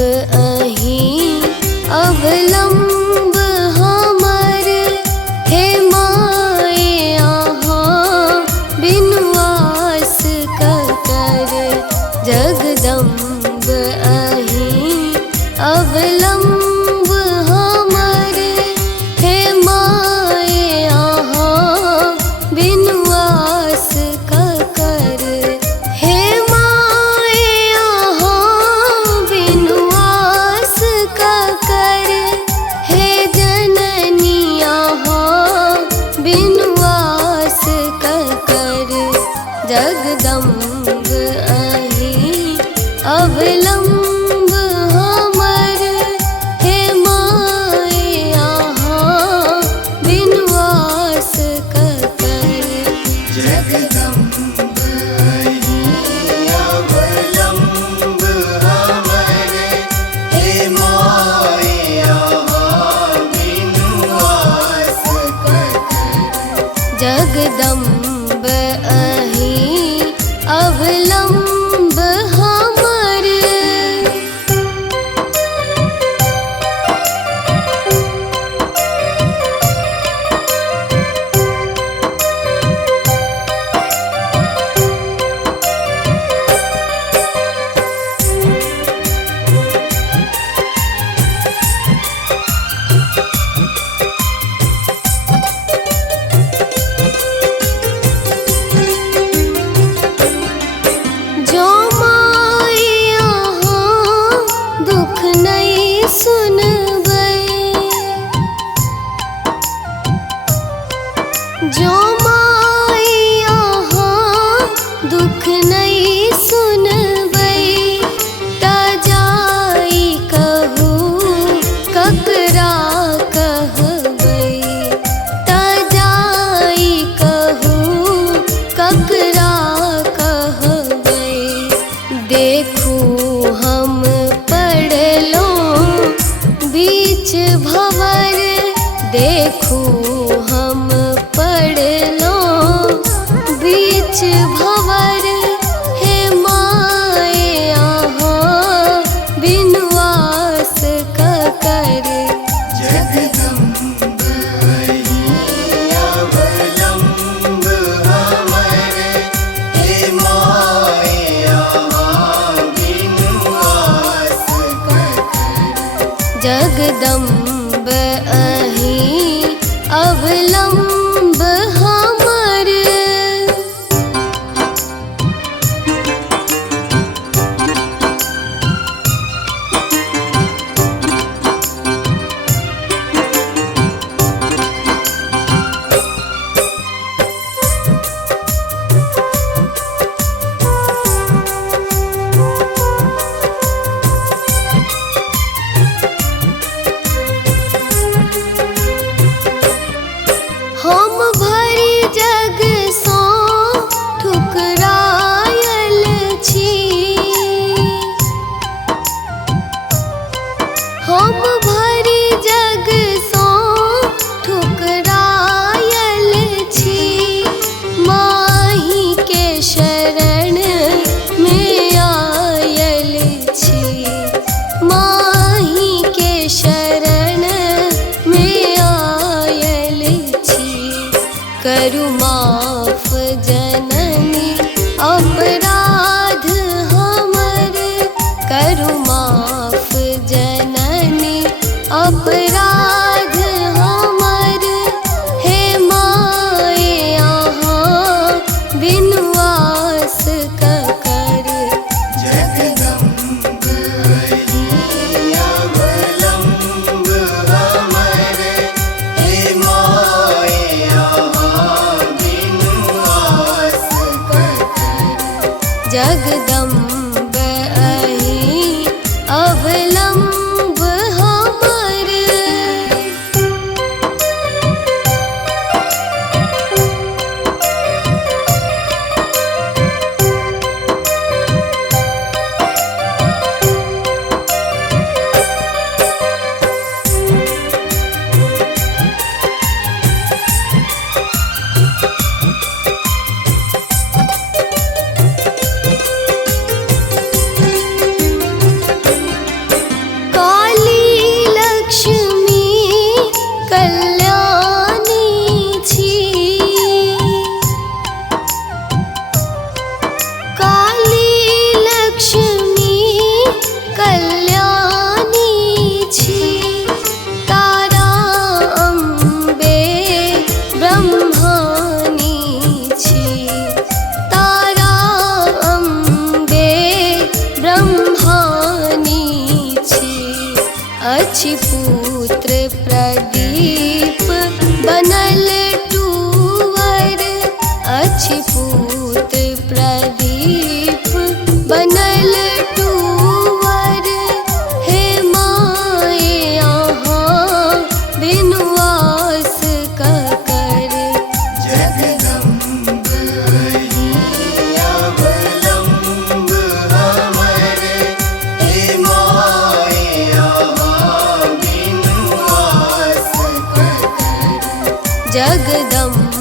अहीं अवलंब हमर, हे माए अहाँ बिनुआस कर। जगदम्ब अहीं अवलंब हमर, हे माए अहाँ बिनुआस कर। हे माए अहाँ बिनुआस कर, हे जननी अहाँ बिनुआस कर। जगदम्ब अहीं अवलंब हमर, हे माए अहाँ बिनुआस कर। जगदम्ब अहीं अवलंब हमर, हे माए अहाँ बिनुआस कर। जगदम्ब अहीं अवलंब हमर। जो माए अहाँ दुख नहीं सुनबै, जो माए अहाँ दुख नहीं सुनबै, ता जाई कहू ककरा कहबै, ता जाई कहू ककरा कहबै। देखू हम पड़लों बीच भंवर, देखू हम पड़लों बीच भंवर, हे माए अहाँ बिनुआस कर। जगदम्ब अहीं अवलंब हमर, हे माए अहाँ बिनुआस कर। जगदम्ब अहीं अवलंब हमर। हम भरी जग सो ठुकरायल छी, हम भरी जग सो ठुकरायल छी। माही के शरण में आयल छी, माही के शरण में आयल छी। करु माफ जननी अपराध हमर, करु माफ जननी अछि पुत्र प्रदीप बनल टूवर, अछि पुत्र प्रदीप बनल टूवर। हे माए यहाँ बिनु आस ककर, जगदम्ब अवलंब हमरे, हे माए यहाँ बिनु आस ककर। जगदम्ब